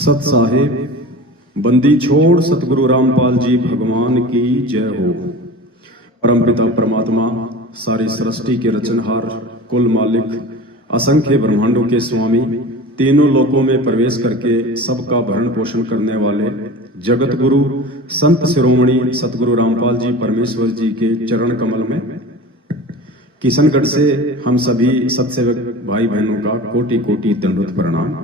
सत साहिब बंदी छोड़ सतगुरु रामपाल जी भगवान की जय हो। परमपिता परमात्मा सारी सृष्टि के रचनहार, कुल मालिक, असंख्य ब्रह्मांडों के स्वामी, तीनों लोकों में प्रवेश करके सबका भरण पोषण करने वाले जगत गुरु संत शिरोमणि सतगुरु रामपाल जी परमेश्वर जी के चरण कमल में किशनगढ़ से हम सभी सत्सेवक भाई बहनों का कोटि कोटि दंडवत प्रणाम।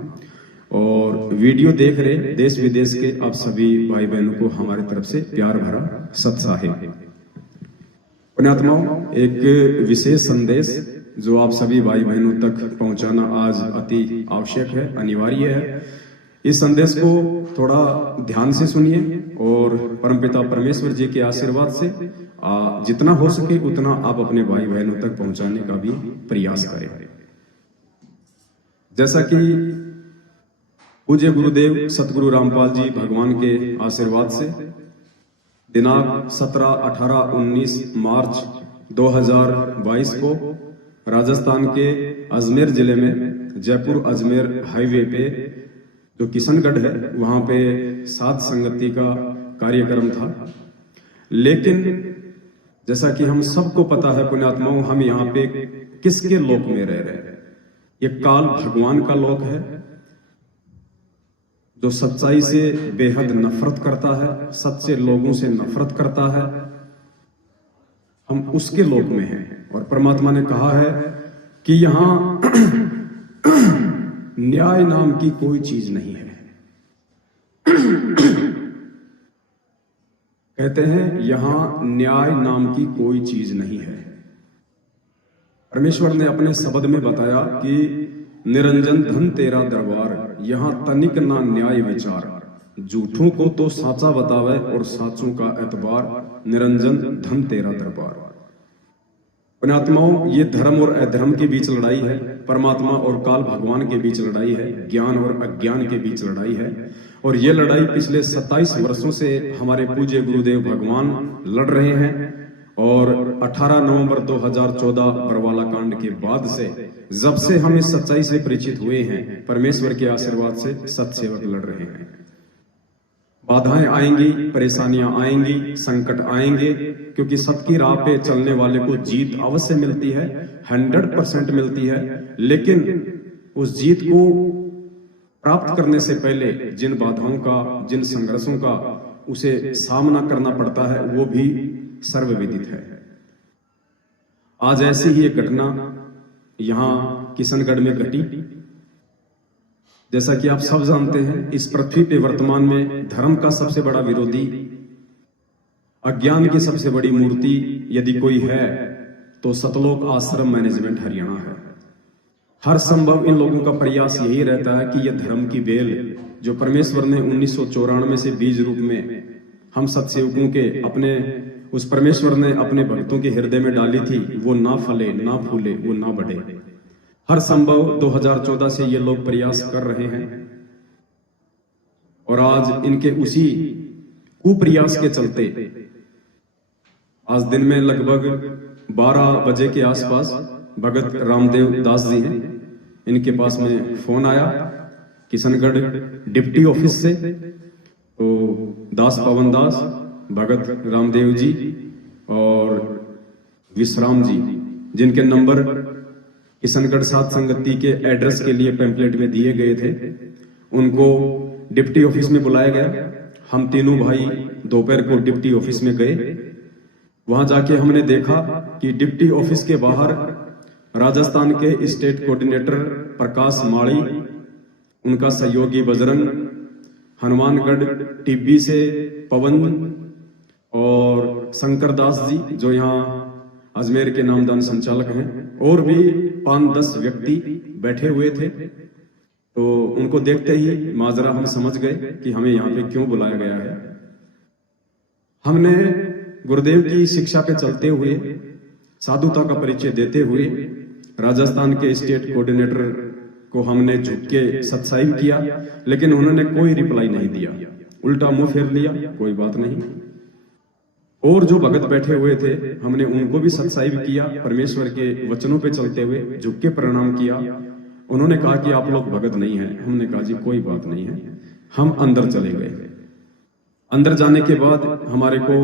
और वीडियो देख रहे देश विदेश के आप सभी भाई बहनों को हमारी तरफ से प्यार भरा सत साहिब। पुण्यात्माओं, एक विशेष संदेश जो आप सभी भाई बहनों तक पहुंचाना आज अति आवश्यक है, अनिवार्य है। इस संदेश को थोड़ा ध्यान से सुनिए और परमपिता परमेश्वर जी के आशीर्वाद से जितना हो सके उतना आप अपने भाई बहनों तक पहुंचाने का भी प्रयास करें। जैसा कि पूज्य गुरुदेव सतगुरु रामपाल जी भगवान के आशीर्वाद से दिनांक 17, 18, 19 मार्च 2022 को राजस्थान के अजमेर जिले में जयपुर अजमेर हाईवे पे जो किशनगढ़ है वहां पे साध संगति का कार्यक्रम था। लेकिन जैसा कि हम सबको पता है पुण्यात्माओं, हम यहाँ पे किसके लोक में रह रहे हैं? ये काल भगवान का लोक है जो सच्चाई से बेहद नफरत करता है, सच्चे लोगों से नफरत करता है। हम उसके लोक में हैं और परमात्मा ने कहा है कि यहां न्याय नाम की कोई चीज नहीं है। कहते हैं यहां न्याय नाम की कोई चीज नहीं है। परमेश्वर ने अपने शब्द में बताया कि निरंजन धन तेरा दरबार, यहां तनिक ना न्याय विचार, झूठों को तो साचा बतावे और साचों का एतबार, निरंजन धन तेरा दरबार। पुण्यात्माओं, ये धर्म और अधर्म के बीच लड़ाई है, परमात्मा और काल भगवान के बीच लड़ाई है, ज्ञान और अज्ञान के बीच लड़ाई है। और ये लड़ाई पिछले 27 वर्षों से हमारे पूज्य गुरुदेव भगवान लड़ रहे हैं। और 18 नवंबर 2014 बरवाला कांड के बाद से जब से हम इस सच्चाई से परिचित हुए हैं, परमेश्वर के आशीर्वाद से सत्सेवक लड़ रहे हैं। बाधाएं आएंगी, परेशानियां आएंगी, संकट आएंगे, क्योंकि सत्य की राह पे चलने वाले को जीत अवश्य मिलती है, 100% मिलती है। लेकिन उस जीत को प्राप्त करने से पहले जिन बाधाओं का, जिन संघर्षों का उसे सामना करना पड़ता है वो भी सर्वविदित है। आज ऐसी ही एक घटना यहां किशनगढ़ में घटी। जैसा कि आप सब जानते हैं, इस पृथ्वी पे वर्तमान में धर्म का सबसे बड़ा विरोधी, अज्ञान की सबसे बड़ी मूर्ति यदि कोई है तो सतलोक आश्रम मैनेजमेंट हरियाणा है। हर संभव इन लोगों का प्रयास यही रहता है कि यह धर्म की बेल जो परमेश्वर ने 1994 से बीज रूप में हम सत्सेवकों के अपने उस परमेश्वर ने अपने भक्तों के हृदय में डाली थी, वो ना फले, ना फूले, वो ना बढ़े। हर संभव 2014 से ये लोग प्रयास कर रहे हैं और आज इनके उसी कुप्रयास के चलते आज दिन में लगभग 12 बजे के आसपास भगत रामदेव दास जी हैं, इनके पास में फोन आया किशनगढ़ डिप्टी ऑफिस से। तो दास पवन दास, भगत रामदेव जी और विश्राम जी, जिनके नंबर किशनगढ़ साध संगति के एड्रेस के लिए पैम्पलेट में दिए गए थे, उनको डिप्टी ऑफिस में बुलाया गया। हम तीनों भाई दोपहर को डिप्टी ऑफिस में गए। वहां जाके हमने देखा कि डिप्टी ऑफिस के बाहर राजस्थान के स्टेट कोऑर्डिनेटर प्रकाश माड़ी, उनका सहयोगी बजरंग, हनुमानगढ़ टिब्बी से पवन और शंकर दास जी जो यहाँ अजमेर के नामदान संचालक हैं, और भी 5-10 व्यक्ति बैठे हुए थे। तो उनको देखते ही माजरा हम समझ गए कि हमें यहाँ पे क्यों बुलाया गया है। हमने गुरुदेव की शिक्षा पे चलते हुए, साधुता का परिचय देते हुए राजस्थान के स्टेट कोऑर्डिनेटर को हमने झुक के सत्साहिब किया, लेकिन उन्होंने कोई रिप्लाई नहीं दिया, उल्टा मुंह फेर लिया, कोई बात नहीं। और जो भगत बैठे हुए थे हमने उनको भी सत्साहिब किया, परमेश्वर के वचनों पे चलते हुए झुक के प्रणाम किया। उन्होंने कहा कि आप लोग भगत नहीं हैं। हमने कहा जी कोई बात नहीं है, हम अंदर चले गए। अंदर जाने के बाद हमारे को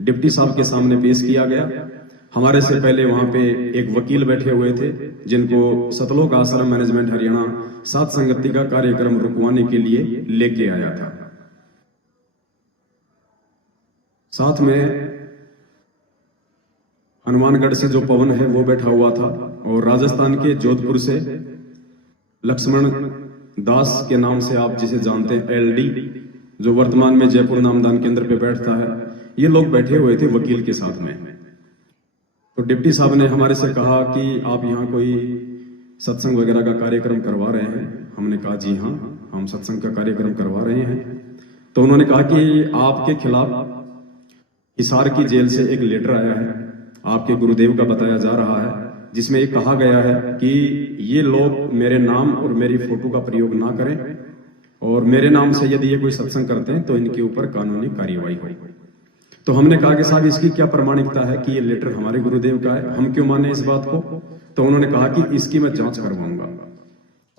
डिप्टी साहब के सामने पेश किया गया। हमारे से पहले वहां पे एक वकील बैठे हुए थे जिनको सतलोक आश्रम मैनेजमेंट हरियाणा सात संगति का कार्यक्रम रुकवाने के लिए लेके आया था। साथ में हनुमानगढ़ से जो पवन है वो बैठा हुआ था, और राजस्थान के जोधपुर से लक्ष्मण दास के नाम से आप जिसे जानते हैं, एलडी, जो वर्तमान में जयपुर नामदान केंद्र पे बैठता है, ये लोग बैठे हुए थे वकील के साथ में। तो डिप्टी साहब ने हमारे से कहा कि आप यहाँ कोई सत्संग वगैरह का कार्यक्रम करवा रहे हैं। हमने कहा जी हाँ, हम सत्संग का कार्यक्रम करवा रहे हैं। तो उन्होंने कहा कि आपके खिलाफ हिसार की जेल से एक लेटर आया है, आपके गुरुदेव का बताया जा रहा है, जिसमें एक कहा गया है कि ये लोग मेरे नाम और मेरी फोटो का प्रयोग ना करें, और मेरे नाम से यदि ये कोई सत्संग करते हैं तो इनके ऊपर कानूनी कार्यवाही हो। तो हमने कहा कि साहब इसकी क्या प्रमाणिकता है कि ये लेटर हमारे गुरुदेव का है, हम क्यों माने इस बात को। तो उन्होंने कहा कि इसकी मैं जांच करवाऊंगा,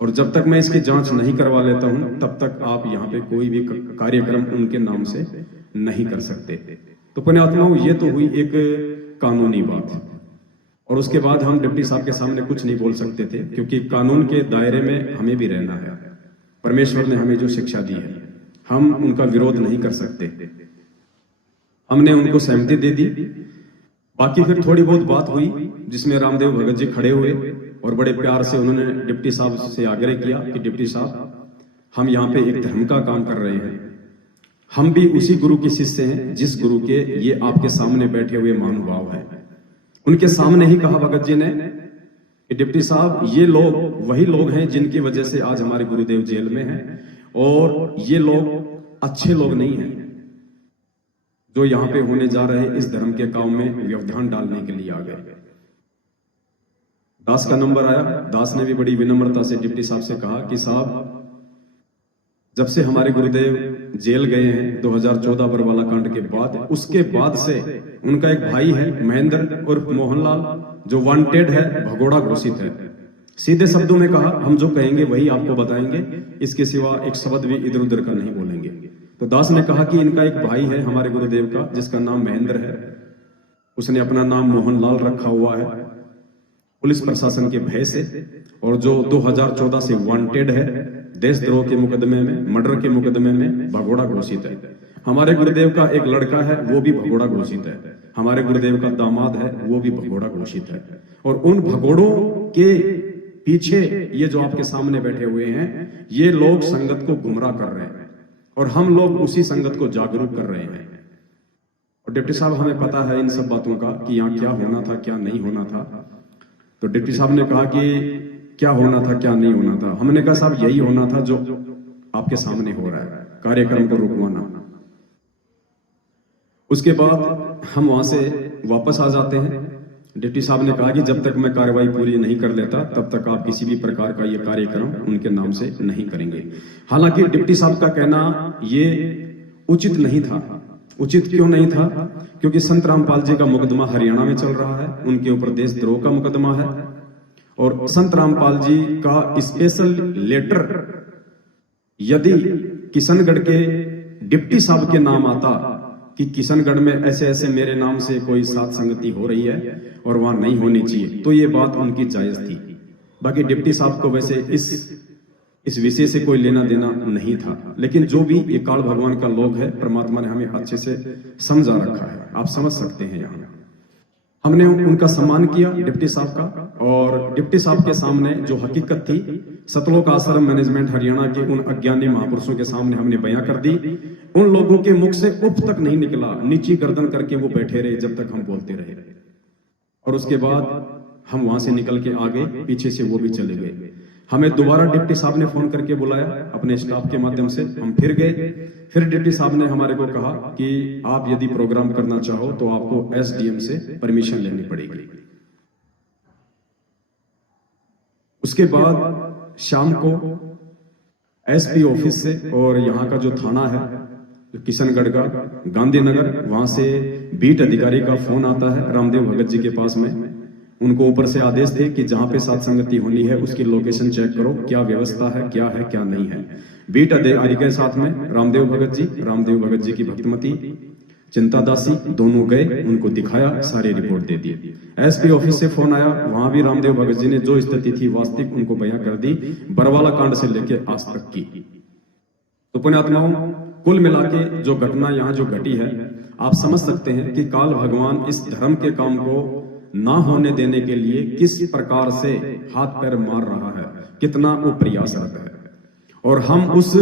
और जब तक मैं इसकी जांच नहीं करवा लेता हूं तब तक आप यहाँ पे कोई भी कार्यक्रम उनके नाम से नहीं कर सकते। तो पुण्यात्माओं, ये तो हुई एक कानूनी बात, और उसके बाद हम डिप्टी साहब के सामने कुछ नहीं बोल सकते थे, क्योंकि कानून के दायरे में हमें भी रहना है। परमेश्वर ने हमें जो शिक्षा दी है, हम उनका विरोध नहीं कर सकते। हमने उनको सहमति दे दी। बाकी फिर थोड़ी बहुत बात हुई जिसमें रामदेव भगत जी खड़े हुए और बड़े प्यार से उन्होंने डिप्टी साहब से आग्रह किया कि डिप्टी साहब, हम यहाँ पे एक धर्म का काम कर रहे हैं, हम भी उसी गुरु के शिष्य हैं जिस गुरु के ये आपके सामने बैठे हुए महानुभाव हैं। उनके सामने ही कहा भगत जी ने कि डिप्टी साहब, ये लोग वही लोग हैं जिनकी वजह से आज हमारे गुरुदेव जेल में हैं, और ये लोग अच्छे लोग नहीं हैं जो यहाँ पे होने जा रहे इस धर्म के काम में व्यवधान डालने के लिए आ गए। दास का नंबर आया। दास ने भी बड़ी विनम्रता से डिप्टी साहब से कहा कि साहब, जब से हमारे गुरुदेव जेल गए हैं 2014 बरवाला कांड के बाद, उसके बाद से उनका एक भाई है महेंद्र उर्फ मोहनलाल, जो वांटेड है, भगोड़ा घोषित है। सीधे शब्दों में कहा, हम जो कहेंगे वही आपको बताएंगे, इसके सिवा एक शब्द भी इधर उधर का नहीं बोलेंगे। तो दास ने कहा कि इनका एक भाई है हमारे गुरुदेव का जिसका नाम महेंद्र है, उसने अपना नाम मोहनलाल रखा हुआ है पुलिस प्रशासन के भय से, और जो 2014 से वांटेड है, देशद्रोह के मुकदमे में, मर्डर के मुकदमे में भगोड़ा घोषित है। हमारे गुरुदेव का एक लड़का है, वो भी भगोड़ा घोषित है। हमारे गुरुदेव का दामाद है, वो भी भगोड़ा घोषित है। और उन भगोड़ों के पीछे ये जो आपके सामने बैठे हुए हैं, ये लोग संगत को गुमराह कर रहे हैं, और हम लोग उसी संगत को जागरूक कर रहे हैं। और डिप्टी साहब, हमें पता है इन सब बातों का कि यहाँ क्या होना था, क्या नहीं होना था। तो डिप्टी साहब ने कहा कि क्या होना था, क्या नहीं होना था। हमने कहा साहब, यही होना था जो आपके सामने हो रहा है, कार्यक्रम को रुकवाना। उसके बाद हम वहां से वापस आ जाते हैं। डिप्टी साहब ने कहा कि जब तक मैं कार्रवाई पूरी नहीं कर लेता तब तक आप किसी भी प्रकार का ये कार्यक्रम उनके नाम से नहीं करेंगे। हालांकि डिप्टी साहब का कहना ये उचित नहीं था। उचित क्यों नहीं था? क्योंकि संत रामपाल जी का मुकदमा हरियाणा में चल रहा है, उनके ऊपर देशद्रोह का मुकदमा है, और संत रामपाल जी का स्पेशल लेटर यदि किशनगढ़ के डिप्टी साहब के नाम आता कि किशनगढ़ में ऐसे ऐसे मेरे नाम से कोई सात संगति हो रही है और वहां नहीं होनी चाहिए, तो ये बात उनकी जायज थी। बाकी डिप्टी साहब को वैसे इस विषय से कोई लेना देना नहीं था। लेकिन जो भी ये काल भगवान का लोग है, परमात्मा ने हमें अच्छे से समझा रखा है, आप समझ सकते हैं। यहाँ हमने उनका सम्मान किया डिप्टी साहब का, और डिप्टी साहब के सामने जो हकीकत थी सतलोक आश्रम मैनेजमेंट हरियाणा के उन अज्ञानी महापुरुषों के सामने हमने बयां कर दी। उन लोगों के मुख से उफ तक नहीं निकला, नीची गर्दन करके वो बैठे रहे जब तक हम बोलते रहे। और उसके बाद हम वहां से निकल के आगे, पीछे से वो भी चले गए। हमें दोबारा डिप्टी साहब ने फोन करके बुलाया अपने स्टाफ के माध्यम से, हम फिर गए। फिर डिप्टी साहब ने हमारे को कहा कि आप यदि प्रोग्राम करना चाहो तो आपको एसडीएम से परमिशन लेनी पड़ेगी। उसके बाद शाम को एसपी ऑफिस से और यहाँ का जो थाना है किशनगढ़ का गांधीनगर, वहां से बीट अधिकारी का फोन आता है रामदेव भगत जी के पास में उनको ऊपर से आदेश थे कि जहां पे सत्संगति होनी है उसकी लोकेशन चेक करो, क्या व्यवस्था है क्या नहीं है। बीट अधिकारी के साथ में रामदेव भगत जी की भक्तिमती चिंता दासी दोनों गए, उनको दिखाया, सारी रिपोर्ट दे दी। एसपी ऑफिस से फोन आया, वहां भी रामदेव भगत जी ने जो स्थिति थी वास्तविक उनको बयां कर दी, बरवाला कांड से लेके आज तक की। तो पुण्यात्माओं, कुल मिला के जो घटना यहाँ जो घटी है, आप समझ सकते हैं कि काल भगवान इस धर्म के काम को ना होने देने के लिए किस प्रकार से हाथ पैर मार रहा है, कितना वो प्रयासरत है। और हम उस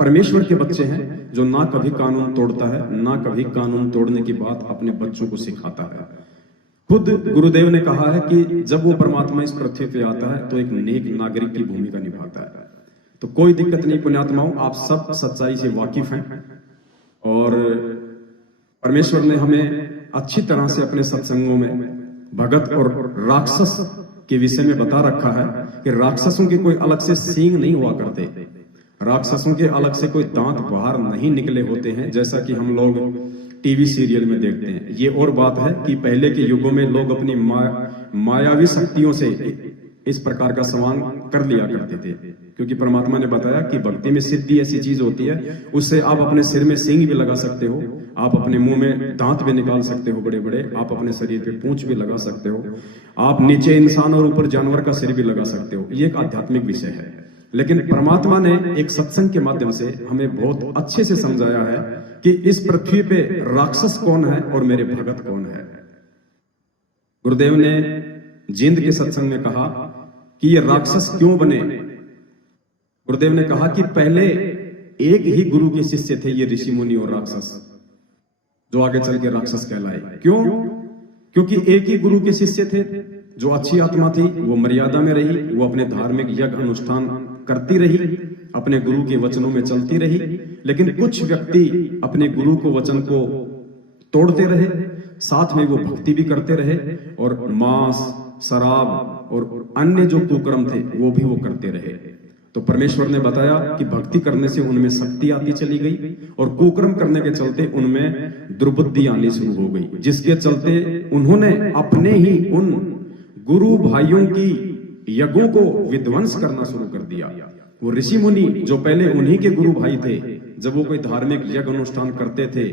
परमेश्वर के बच्चे हैं जो ना कभी कानून तोड़ता है, ना कभी कानून तोड़ने की बात अपने बच्चों को सिखाता है। खुद गुरुदेव ने कहा है कि जब वो परमात्मा इस पृथ्वी पे आता है तो एक नेक नागरिक की भूमिका निभाता है। तो कोई दिक्कत नहीं पुण्यात्माओं, आप सब सच्चाई से वाकिफ हैं और परमेश्वर ने हमें अच्छी तरह से अपने सत्संगों में भगत और राक्षस के विषय में बता रखा है कि राक्षसों के कोई अलग से सींग नहीं हुआ करते, राक्षसों के अलग से कोई दांत बाहर नहीं निकले होते हैं, जैसा कि हम लोग टीवी सीरियल में देखते हैं। ये और बात है कि पहले के युगों में लोग अपनी मायावी शक्तियों से इस प्रकार का सवांग कर लिया करते थे, क्योंकि परमात्मा ने बताया कि भक्ति में सिद्धि ऐसी चीज होती है, उससे आप अपने सिर में सींग भी लगा सकते हो, आप अपने मुंह में दांत भी निकाल सकते हो बड़े बड़े, आप अपने शरीर पे पूंछ भी लगा सकते हो, आप नीचे इंसान और ऊपर जानवर का सिर भी लगा सकते हो। ये एक आध्यात्मिक विषय है, लेकिन परमात्मा ने एक सत्संग के माध्यम से हमें बहुत अच्छे से समझाया है कि इस पृथ्वी पे राक्षस कौन है और मेरे भगत कौन है। गुरुदेव ने जिंद के सत्संग में कहा कि ये राक्षस क्यों बने। गुरुदेव ने कहा कि पहले एक ही गुरु के शिष्य थे ये ऋषि मुनि और राक्षस, जो आगे चल के राक्षस कहलाए। क्यों? क्योंकि एक ही गुरु के शिष्य थे। जो अच्छी आत्मा थी वो मर्यादा में रही, वो अपने धार्मिक यज्ञ अनुष्ठान करती रही, अपने गुरु के वचनों में चलती रही। लेकिन कुछ व्यक्ति अपने गुरु को वचन को तोड़ते रहे, साथ में वो भक्ति भी करते रहे और मांस शराब और अन्य जो कुकर्म थे वो भी वो करते रहे। तो परमेश्वर ने बताया कि भक्ति करने से उनमें शक्ति आती चली गई और कुकर्म करने के चलते उनमें दुर्बुद्धि आनी शुरू हो गई, जिसके चलते उन्होंने अपने ही उन गुरु भाइयों की यज्ञों को विध्वंस करना शुरू कर दिया। वो ऋषि मुनि जो पहले उन्हीं के गुरु भाई थे, जब वो कोई धार्मिक यज्ञ अनुष्ठान करते थे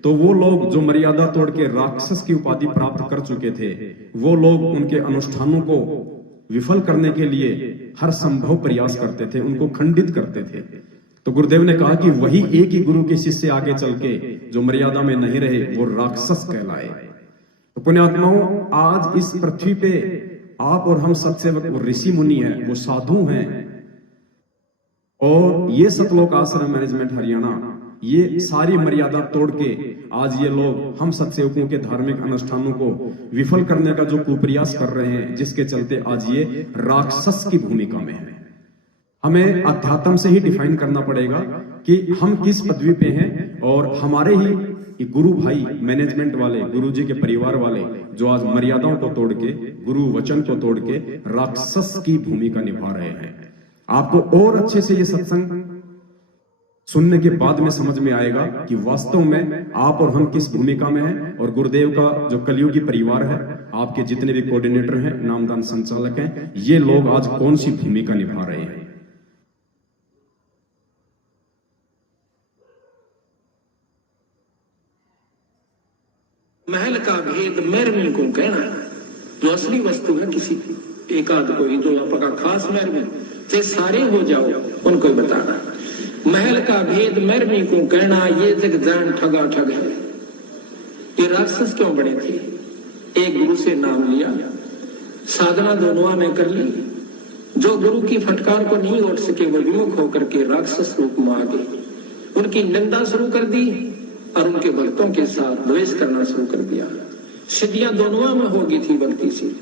तो वो लोग जो मर्यादा तोड़ के राक्षस की उपाधि प्राप्त कर चुके थे, वो लोग उनके अनुष्ठानों को विफल करने के लिए हर संभव प्रयास करते थे, उनको खंडित करते थे। तो गुरुदेव ने कहा कि वही एक ही गुरु के शिष्य आगे चल के जो मर्यादा में नहीं रहे वो राक्षस कहलाए। तो पुण्यात्माओं, आज इस पृथ्वी पे आप और हम सत्सेवक वो ऋषि मुनि हैं, वो साधु हैं, और ये सतलोक आश्रम मैनेजमेंट हरियाणा ये सारी मर्यादा तोड़ के आज ये लोग हम सत्सेवकों के धार्मिक अनुष्ठानों को विफल करने का जो कुप्रयास कर रहे हैं, जिसके चलते आज ये राक्षस की भूमिका में है। हमें अध्यात्म से ही डिफाइन करना पड़ेगा कि हम किस पदवी पे हैं, और हमारे ही गुरु भाई मैनेजमेंट वाले, गुरु जी के परिवार वाले जो आज मर्यादाओं को तोड़ के, गुरु वचन को तोड़ के राक्षस की भूमिका निभा रहे हैं। आपको और अच्छे से ये सत्संग सुनने के बाद में समझ में आएगा कि वास्तव में आप और हम किस भूमिका में हैं, और गुरुदेव का जो कलियुगी परिवार है, आपके जितने भी कोऑर्डिनेटर हैं, नामदान संचालक हैं, ये लोग आज कौन सी भूमिका निभा रहे हैं। महल का भेद मैरमी को कहना, जो असली वस्तु है किसी एक आध कोई जो आपका खास मैरमी से सारे हो जाओ उनको बताना। महल का भेद मैरमी को कहना, ये जग जान ठगा ठग है। ये राक्षस क्यों बने थे? एक गुरु से नाम लिया, साधना दोनों ने कर ली, जो गुरु की फटकार को नहीं उठ सके वो विमुख होकर के राक्षस रूप में आ गए, उनकी निंदा शुरू कर दी और उनके भक्तों के साथ द्वेष करना शुरू कर दिया। सिद्धियां दोनों में होगी थी भक्ति से।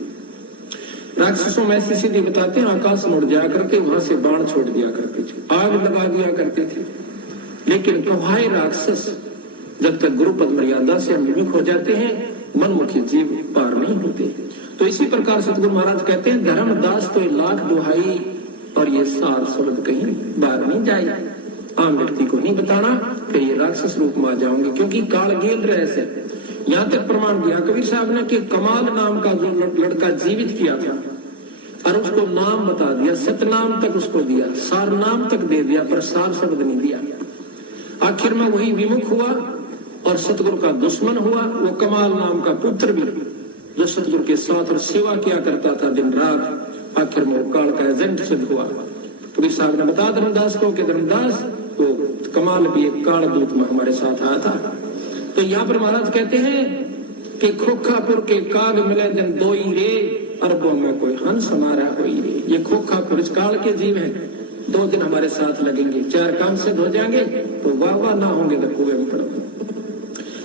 राक्षसों में ऐसी सिद्धि बताते हैं, आकाश में उड़ जाया करके वहां से बाण छोड़ दिया करते थे, आग लगा दिया करते थे। लेकिन तुम्हारे राक्षस जब तक गुरु पद मर्यादा से विमुख हो जाते हैं, मनमुखी जीव पार नहीं होते। तो इसी प्रकार सतगुरु महाराज कहते हैं, धर्मदास तो लाख दुहाई और ये सार शब्द कहीं बाहर नहीं जाए। आम व्यक्ति को नहीं बताना, फिर ये राक्षस रूप में आ जाओगे, क्योंकि काल गेल रहे से यहां तक प्रमाण दिया कबीर साहब ने कि कमाल नाम का जो लड़का जीवित किया था और उसको नाम बता दिया, सतनाम तक उसको दिया, सार नाम तक दे दिया, पर सार शब्द नहीं दिया। आखिर में वही विमुख हुआ और सतगुरु का दुश्मन हुआ। वो कमाल नाम का पुत्र भी जो सतगुरु के साथ और सेवा किया करता था दिन रात, आखिर में वो काल का एजेंट सिद्ध हुआ। कबीर साहब ने बताया धर्मदास को कि धर्मदास वो कमाल भी एक काल दूत में हमारे साथ आया था। तो यहाँ पर महाराज कहते हैं कि खोखापुर के काग मिले दिन दो ही रे, अरबों में कोई हंस हमारा कोई रे। ये खोखापुर इस काल के जीव हैं, 2 दिन हमारे साथ लगेंगे, 4 काम सिद्ध हो जाएंगे तो वाह वाह, ना होंगे तो कुएं में पड़ोगे।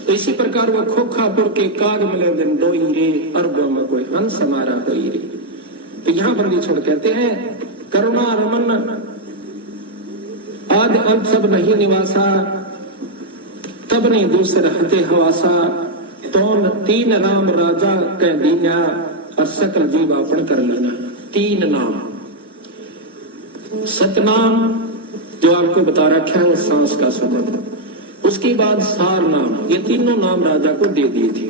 तो इसी प्रकार वो खोखापुर के काग मिले दिन दो ही रे, अरबों में कोई हंस हमारा कोई रे। तो यहाँ बंदी छोड़ कहते हैं करुणा रमन आदि अंत सब नहीं निवासा, तब नहीं दूसरे हते हवासा, तो 3 राम राजा कह दीना और सकल जीव अपन कर लेना। 3 नाम, सतनाम जो आपको बता रखा है सांस का शब्द, उसके बाद सार नाम, ये तीनों नाम राजा को दे दिए थे।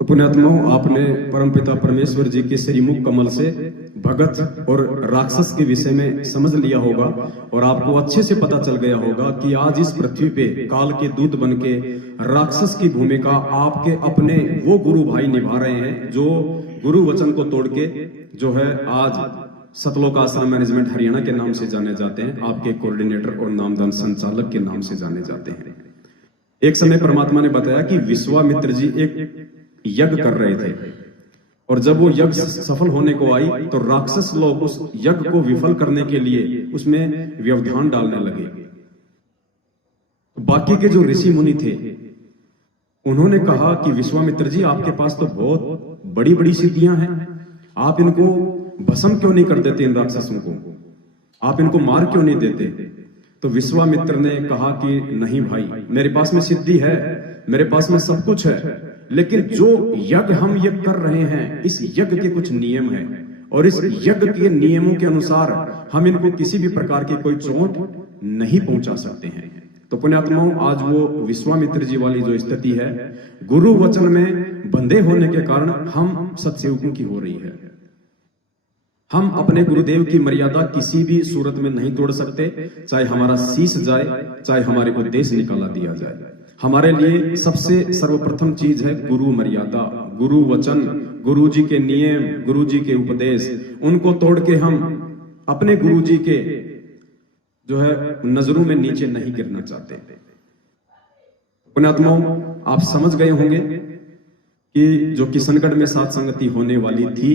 तो पुण्यात्माओं, आपने परमपिता परमेश्वर जी के श्रीमुख कमल से भगत और राक्षस के विषय में समझ लिया होगा और आपको अच्छे से पता चल गया होगा कि आज इस पृथ्वी पे काल के दूत बनके राक्षस की भूमिका आपके अपने वो गुरु भाई निभा रहे हैं जो गुरु वचन को तोड़ के जो है आज सतलोक आश्रम मैनेजमेंट हरियाणा के नाम से जाने जाते हैं, आपके कोऑर्डिनेटर और नामदान संचालक के नाम से जाने जाते हैं। एक समय परमात्मा ने बताया कि विश्वामित्र जी एक यज्ञ कर रहे थे और जब वो यज्ञ सफल होने को आई तो राक्षस लोग उस यज्ञ को विफल करने के लिए उसमें व्यवधान डालने लगे। बाकी के जो ऋषि मुनि थे उन्होंने कहा कि विश्वामित्र जी, आपके पास तो बहुत बड़ी बड़ी सिद्धियां हैं, आप इनको भस्म क्यों नहीं कर देते, इन राक्षसों को आप इनको मार क्यों नहीं देते। तो विश्वामित्र ने कहा कि नहीं भाई, मेरे पास में सिद्धि है, मेरे पास में सब कुछ है, लेकिन जो यज्ञ हम ये कर रहे हैं इस यज्ञ के कुछ नियम हैं और इस यज्ञ के नियमों के अनुसार हम इनको किसी भी प्रकार की कोई चोट नहीं पहुंचा सकते हैं। तो पुण्यात्माओं, आज वो विश्वामित्र जी वाली जो स्थिति है गुरु वचन में बंधे होने के कारण हम सत्सेवकों की हो रही है। हम अपने गुरुदेव की मर्यादा किसी भी सूरत में नहीं तोड़ सकते, चाहे हमारा शीश जाए, चाहे हमारे को देश निकाला दिया जाए। हमारे लिए सबसे सर्वप्रथम चीज है गुरु मर्यादा, गुरु वचन, गुरु जी के नियम, गुरु जी के उपदेश। उनको तोड़ के हम अपने गुरु जी के जो है नजरों में नीचे नहीं गिरना चाहते। पुण्यात्माओं, आप समझ गए होंगे कि जो किशनगढ़ में सात संगति होने वाली थी,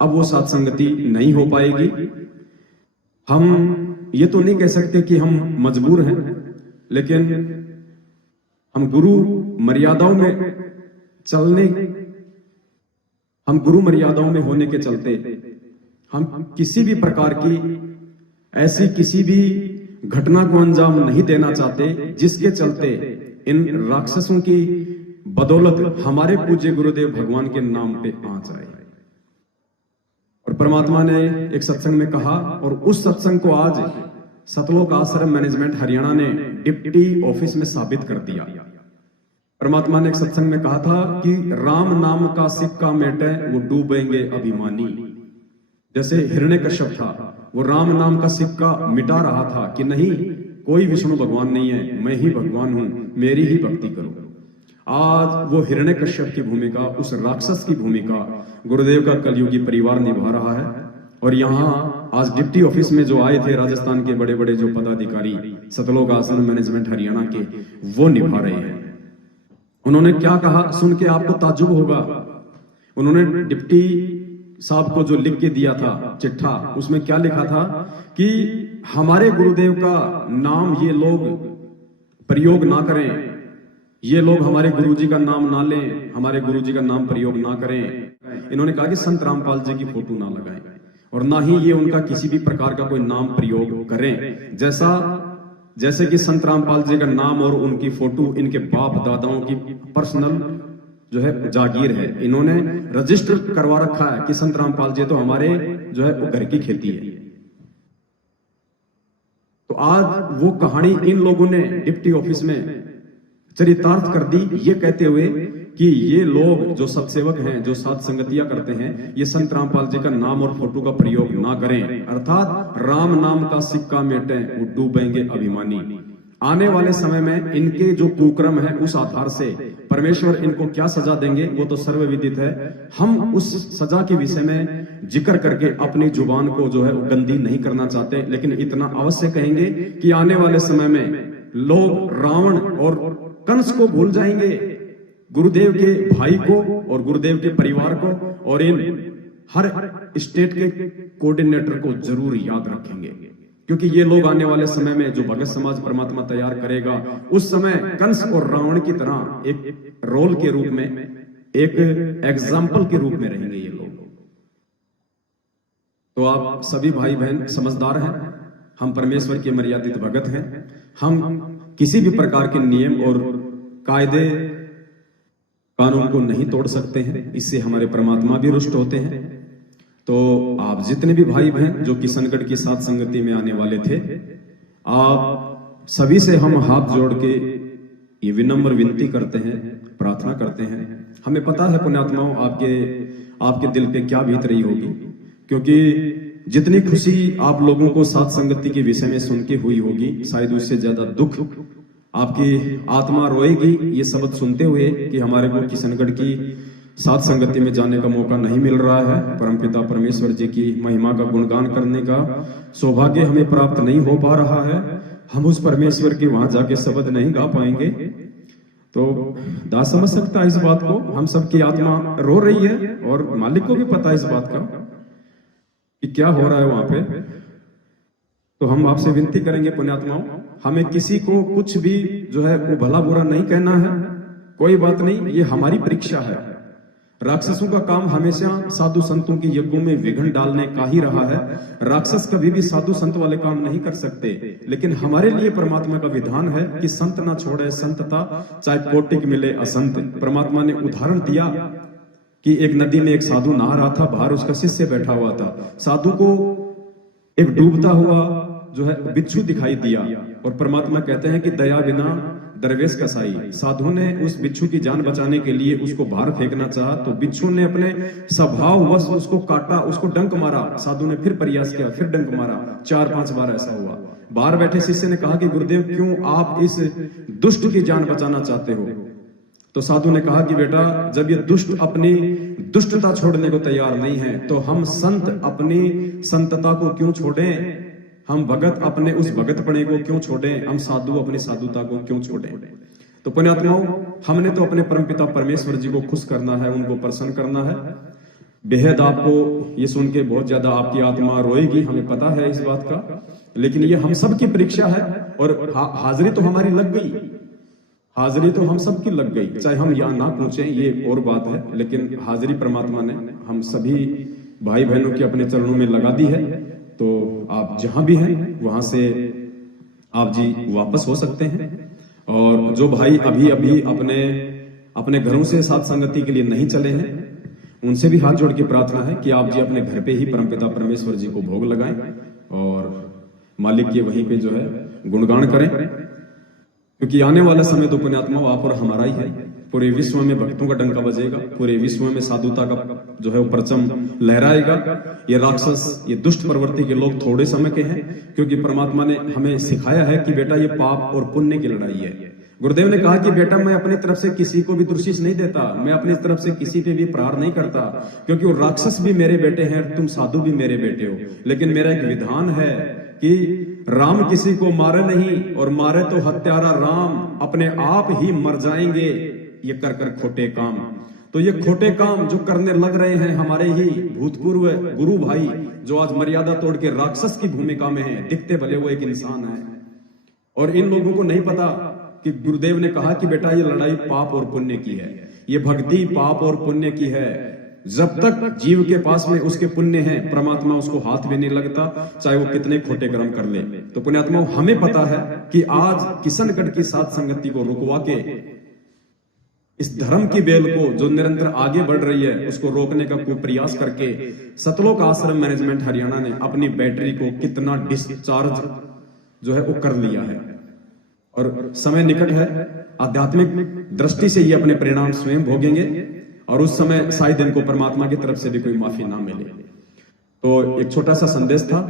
अब वो सात संगति नहीं हो पाएगी। हम ये तो नहीं कह सकते कि हम मजबूर हैं, लेकिन हम गुरु मर्यादाओं में चलने, हम गुरु मर्यादाओं में होने के चलते हम किसी भी प्रकार की ऐसी किसी भी घटना को अंजाम नहीं देना चाहते जिसके चलते इन राक्षसों की बदौलत हमारे पूज्य गुरुदेव भगवान के नाम पे आ जाए। और परमात्मा ने एक सत्संग में कहा, और उस सत्संग को आज सतलोक आश्रम मैनेजमेंट हरियाणा ने डिप्टी ऑफिस में साबित कर दिया। परमात्मा ने एक सत्संग में कहा था कि राम नाम का सिक्का मेटे वो डूबेंगे अभिमानी। जैसे हिरण्यकश्यप था, वो राम नाम का सिक्का मिटा रहा था कि नहीं, कोई विष्णु भगवान नहीं है, मैं ही भगवान हूं, मेरी ही भक्ति करो। आज वो हिरण्यकश्यप की भूमिका, उस राक्षस की भूमिका गुरुदेव का कलयुगी परिवार निभा रहा है। और यहाँ आज डिप्टी ऑफिस में जो आए थे राजस्थान के बड़े बड़े जो पदाधिकारी सतलोक आश्रम मैनेजमेंट हरियाणा के, वो निभा रहे हैं। उन्होंने क्या कहा सुन के आपको ताज्जुब होगा। उन्होंने डिप्टी साहब को जो लिख के दिया था चिट्ठा, उसमें क्या लिखा था कि हमारे गुरुदेव का नाम ये लोग प्रयोग ना करें, ये लोग हमारे गुरुजी का नाम ना लें, हमारे गुरुजी का नाम प्रयोग ना करें। इन्होंने कहा कि संत रामपाल जी की फोटो ना लगाएं और ना ही ये उनका किसी भी प्रकार का कोई नाम प्रयोग करें। जैसे कि संत रामपाल जी का नाम और उनकी फोटो इनके बाप दादाओं की पर्सनल जो है जागीर है, इन्होंने रजिस्टर करवा रखा है कि संत रामपाल जी तो हमारे जो है वो घर की खेती है। तो आज वो कहानी इन लोगों ने डिप्टी ऑफिस में चरितार्थ कर दी, ये कहते हुए कि ये लोग जो सत्सेवक हैं, जो सात संगतियां करते हैं, ये संत रामपाल जी का नाम और फोटो का प्रयोग ना करें, अर्थात राम नाम का सिक्का मेटे वो डूबेंगे अभिमानी। आने वाले समय में इनके जो कुक्रम है उस आधार से परमेश्वर इनको क्या सजा देंगे वो तो सर्वविदित है। हम उस सजा के विषय में जिक्र करके अपनी जुबान को जो है वो गंदी नहीं करना चाहते, लेकिन इतना अवश्य कहेंगे कि आने वाले समय में लोग रावण और कंस को भूल जाएंगे, गुरुदेव के भाई को और गुरुदेव के परिवार को, और इन हर स्टेट के कोऑर्डिनेटर को जरूर याद रखेंगे, क्योंकि ये लोग आने वाले समय में जो भगत समाज परमात्मा तैयार करेगा उस समय कंस और रावण की तरह एक रोल के रूप में, एक एग्जाम्पल के रूप में रहेंगे ये लोग। तो आप सभी भाई बहन समझदार हैं, हम परमेश्वर के मर्यादित भगत हैं, हम किसी भी प्रकार के नियम और कायदे कानून को नहीं तोड़ सकते हैं, इससे हमारे परमात्मा भी रुष्ट होते हैं। तो आप जितने भी भाई बहन जो किशनगढ़ की सात संगति में आने वाले थे, आप सभी से हम हाथ जोड़ के ये विनम्र विनती करते हैं, प्रार्थना करते हैं। हमें पता है पुण्यात्माओं आपके दिल पे क्या बीत रही होगी, क्योंकि जितनी खुशी आप लोगों को सात संगति के विषय में सुन के हुई होगी, शायद उससे ज्यादा दुख आपकी आत्मा रोएगी ये शब्द सुनते हुए कि हमारे को किशनगढ़ की सात संगति में जाने का मौका नहीं मिल रहा है। परमपिता परमेश्वर जी की महिमा का गुणगान करने का सौभाग्य हमें प्राप्त नहीं हो पा रहा है, हम उस परमेश्वर के वहां जाके शब्द नहीं गा पाएंगे। तो दास समझ सकता है इस बात को, हम सबकी आत्मा रो रही है और मालिक को भी पता है इस बात का कि क्या हो रहा है वहां पे। तो हम आपसे विनती करेंगे पुण्यात्माओं, हमें किसी को कुछ भी जो है वो भला बुरा नहीं कहना है, कोई बात नहीं, ये हमारी परीक्षा है। राक्षसों का काम हमेशा साधु संतों के यज्ञों में विघ्न डालने का ही रहा है। राक्षस कभी भी साधु संत वाले काम नहीं कर सकते, लेकिन हमारे लिए परमात्मा का विधान है कि संत ना छोड़े संतता, चाहे कोटिक मिले असंत। परमात्मा ने उदाहरण दिया कि एक नदी में एक साधु नहा रहा था, बाहर उसका शिष्य बैठा हुआ था। साधु को एक डूबता हुआ जो है बिच्छू दिखाई दिया, और परमात्मा कहते हैं कि दया बिना दरवेश कसाई। साधु ने उस बिच्छू की जान बचाने के लिए उसको बाहर फेंकना चाहा, तो बिच्छू ने अपने स्वभाववश उसको काटा, उसको डंक मारा। साधु ने फिर प्रयास किया, फिर डंक मारा, 4-5 बार ऐसा हुआ। बाहर बैठे शिष्य ने कहा कि गुरुदेव क्यों आप इस दुष्ट की जान बचाना चाहते हो? तो साधु ने कहा कि बेटा, जब ये दुष्ट अपनी दुष्टता छोड़ने को तैयार नहीं है, तो हम संत अपनी संतता को क्यों छोड़ें, हम भगत अपने उस भगतपणे को क्यों छोड़ें, हम साधु अपनी साधुता को क्यों छोड़ें। तो पुण्यात्माओं, हमने तो अपने परमपिता परमेश्वर जी को खुश करना है, उनको प्रसन्न करना है। बेहद आपको ये सुन के बहुत ज्यादा आपकी आत्मा रोएगी, हमें पता है इस बात का, लेकिन ये हम सबकी परीक्षा है। और हाजिरी तो हमारी लग गई, हाजिरी तो हम सबकी लग गई, चाहे हम यहाँ ना पहुंचे ये और बात है, लेकिन हाजिरी परमात्मा ने हम सभी भाई बहनों के अपने चरणों में लगा दी है। तो आप जहां भी हैं वहां से आप जी वापस हो सकते हैं। और जो भाई अभी अभी अपने घरों से सात संगति के लिए नहीं चले हैं, उनसे भी हाथ जोड़ के प्रार्थना है कि आप जी अपने घर पे ही परमपिता परमेश्वर जी को भोग लगाएं और मालिक के वहीं पे जो है गुणगान करें, क्योंकि आने वाला समय तो पुण्यात्माओं आप और हमारा ही है। पूरे विश्व में भक्तों का डंका बजेगा, पूरे विश्व में साधुता का जो है वो परचम लहराएगा। ये राक्षस, ये दुष्ट प्रवृत्ति के लोग थोड़े समय के हैं, क्योंकि परमात्मा ने हमें सिखाया है कि बेटा ये पाप और पुण्य की लड़ाई है। गुरुदेव ने कहा कि बेटा मैं अपनी तरफ से किसी को भी दुर्शिष नहीं देता, मैं अपनी तरफ से किसी पे भी प्रहार नहीं करता, क्योंकि वो राक्षस भी मेरे बेटे हैं, तुम साधु भी मेरे बेटे हो। लेकिन मेरा एक विधान है कि राम किसी को मारे नहीं, और मारे तो हत्यारा राम, अपने आप ही मर जाएंगे ये कर कर खोटे काम। तो ये खोटे काम जो करने लग रहे हैं हमारे ही भूतपूर्व गुरु भाई, जो आज मर्यादा तोड़ के राक्षस की भूमिका में है, दिखते भले वो एक इंसान है। और इन लोगों को नहीं पता कि गुरुदेव ने कहा कि बेटा ये लड़ाई पाप और पुण्य की है, ये भक्ति पाप और पुण्य की है। जब तक जीव के पास में उसके पुण्य हैं, परमात्मा उसको हाथ भी नहीं लगता, चाहे वो कितने खोटे कर्म कर ले। तो पुण्यात्माओं, हमें पता है कि आज किशनगढ़ की सात संगति को रुकवा के इस धर्म की बेल को जो निरंतर आगे बढ़ रही है उसको रोकने का कोई प्रयास करके सतलोक आश्रम मैनेजमेंट हरियाणा ने अपनी बैटरी को कितना डिस्चार्ज जो है वो कर लिया है। और समय निकट है, आध्यात्मिक दृष्टि से ये अपने परिणाम स्वयं भोगेंगे और उस समय शायद इनको परमात्मा की तरफ से भी कोई माफी ना मिले। तो एक छोटा सा संदेश था।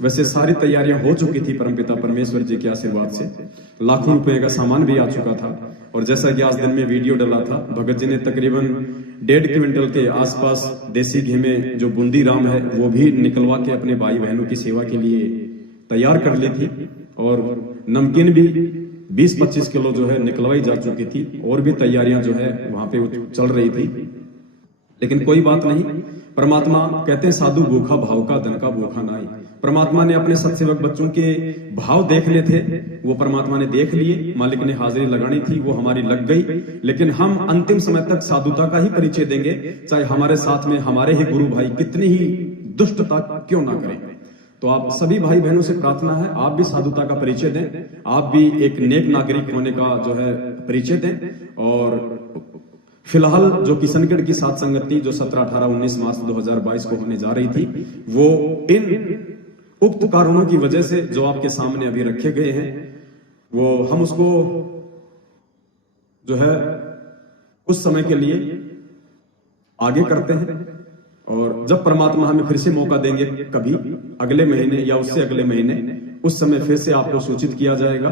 वैसे सारी तैयारियां हो चुकी थी परमपिता परमेश्वर जी के आशीर्वाद से, लाखों रुपए का सामान भी आ चुका था। और जैसा कि आज दिन में वीडियो डला था, भगत जी ने तकरीबन 1.5 क्विंटल के आसपास देसी घी में जो बूंदी राम है वो भी निकलवा के अपने भाई बहनों की सेवा के लिए तैयार कर ली थी। और नमकीन भी 20-25 किलो जो है निकलवाई जा चुकी थी और भी तैयारियां जो है वहां पे चल रही थी। लेकिन कोई बात नहीं, परमात्मा कहते हैं साधु भूखा भाव का धन का भूखा नहीं। परमात्मा ने अपने सत्सेवक बच्चों के भाव देखने थे, वो परमात्मा ने देख लिए। मालिक ने हाजिरी लगानी थी, वो हमारी लग गई। लेकिन हम अंतिम समय तक साधुता का ही परिचय देंगे, चाहे हमारे साथ में हमारे ही गुरु भाई कितनी ही दुष्टता क्यों ना करें। तो आप सभी भाई बहनों से प्रार्थना है, आप भी साधुता का परिचय दें, आप भी एक नेक नागरिक होने का जो है परिचय दें। और फिलहाल जो किशनगढ़ की सात संगति जो 17, 18, 19 मार्च 2022 को होने जा रही थी, वो इन उक्त कारणों की वजह से जो आपके सामने अभी रखे गए हैं, वो हम उसको जो है कुछ समय के लिए आगे करते हैं। और जब परमात्मा हमें फिर से मौका देंगे, कभी अगले महीने या उससे अगले महीने, उस समय फिर से आपको सूचित किया जाएगा।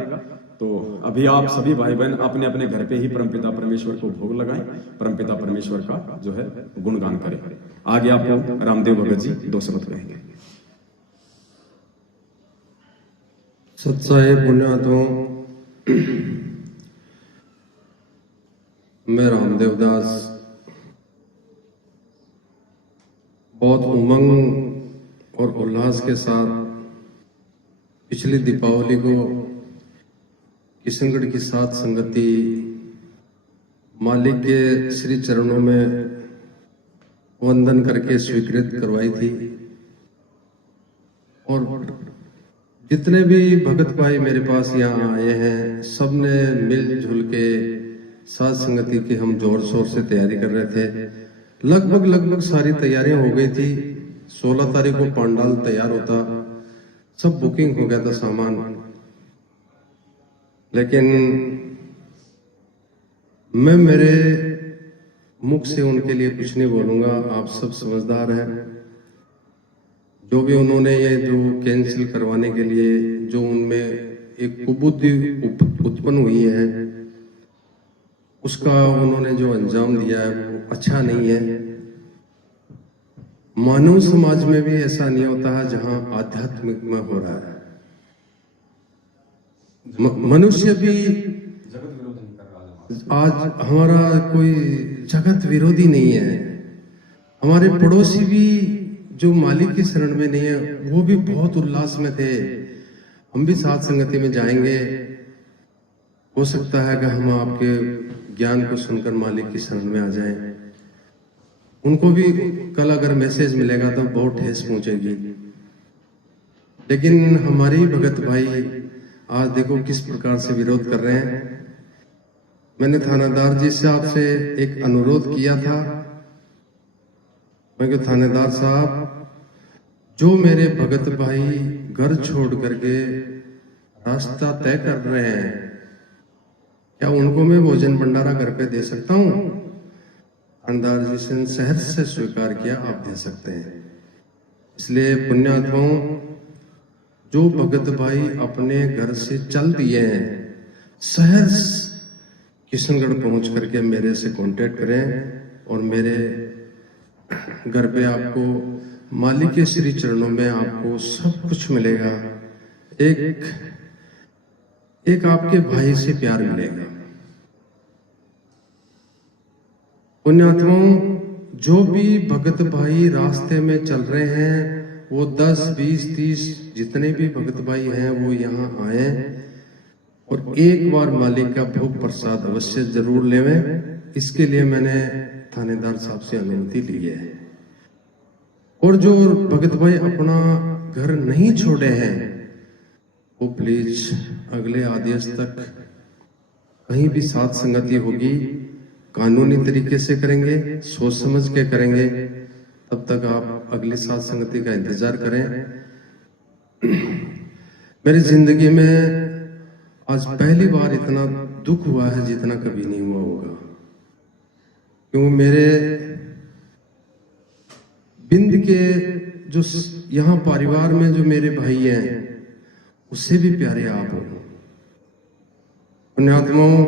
तो अभी आप सभी भाई बहन अपने अपने घर पे ही परमपिता परमेश्वर को भोग लगाएं, परमपिता परमेश्वर का जो है गुणगान करें। आगे आपको रामदेव भगत जी 2 शब्द कहेंगे। सत्साहे पुण्यात्माओं, मैं रामदेव दास बहुत उमंग और उल्लास के साथ पिछली दीपावली को किशनगढ़ की सात संगति मालिक के श्री चरणों में वंदन करके स्वीकृत करवाई थी। और जितने भी भगत भाई मेरे पास यहाँ आए हैं, सबने मिलजुल के सात संगति की हम जोर शोर से तैयारी कर रहे थे। लगभग सारी तैयारियां हो गई थी। 16 तारीख को पंडाल तैयार होता, सब बुकिंग हो गया था सामान। लेकिन मैं मेरे मुख से उनके लिए कुछ नहीं बोलूंगा, आप सब समझदार हैं। जो भी उन्होंने ये जो कैंसिल करवाने के लिए जो उनमें एक कुबुद्धि उत्पन्न हुई है, उसका उन्होंने जो अंजाम दिया है वो अच्छा नहीं है। मानव समाज में भी ऐसा नहीं होता है जहां आध्यात्मिक में हो रहा है। मनुष्य भी आज हमारा कोई जगत विरोधी नहीं है। हमारे पड़ोसी भी जो मालिक की शरण में नहीं है, वो भी बहुत उल्लास में थे। हम भी साथ संगति में जाएंगे, हो सकता है कि हम आपके ज्ञान को सुनकर मालिक की शरण में आ जाएं। उनको भी कल अगर मैसेज मिलेगा तो बहुत ठेस पहुंचेगी। लेकिन हमारे भगत भाई आज देखो किस प्रकार से विरोध कर रहे हैं। मैंने थानेदार जी से आपसे एक अनुरोध किया था, मैं कहा थानेदार साहब, जो मेरे भगत भाई घर छोड़ करके रास्ता तय कर रहे हैं, क्या उनको मैं भोजन भंडारा घर पे दे सकता हूं? थानेदार जी से सहज से स्वीकार किया, आप दे सकते हैं। इसलिए पुण्यात्माओं, जो भगत भाई अपने घर से चल दिए हैं, सहज किशनगढ़ पहुंच करके मेरे से कांटेक्ट करें और मेरे घर पे आपको मालिक के श्री चरणों में आपको सब कुछ मिलेगा। एक आपके भाई से प्यार मिलेगा। पुण्यात्माओं, जो भी भगत भाई रास्ते में चल रहे हैं, वो 10, 20, 30 जितने भी भगत भाई हैं वो यहाँ आए और एक बार मालिक का भोग प्रसाद अवश्य जरूर लेवें। इसके लिए मैंने थानेदार साहब से अनुमति ली है। और जो भगत भाई अपना घर नहीं छोड़े हैं, वो प्लीज अगले आदेश तक कहीं भी साथ संगति होगी, कानूनी तरीके से करेंगे, सोच समझ के करेंगे। तब तक आप अगली साथ संगति का इंतजार करें। मेरी जिंदगी में आज पहली बार इतना दुख हुआ है जितना कभी नहीं हुआ होगा, क्योंकि मेरे बिंद के जो यहाँ परिवार में जो मेरे भाई हैं उससे भी प्यारे आप हो। पुण्यात्माओं,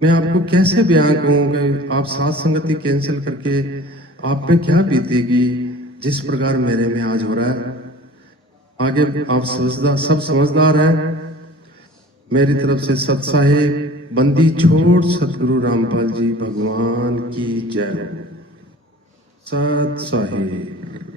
मैं आपको कैसे बयां करूं कि आप साथ संगति कैंसिल करके आप में क्या बीतेगी जिस प्रकार मेरे में आज हो रहा है। आगे आप सब समझदार हैं। मेरी तरफ से सत साहिब बंदी छोड़ सतगुरु रामपाल जी भगवान की जय। सत साहिब।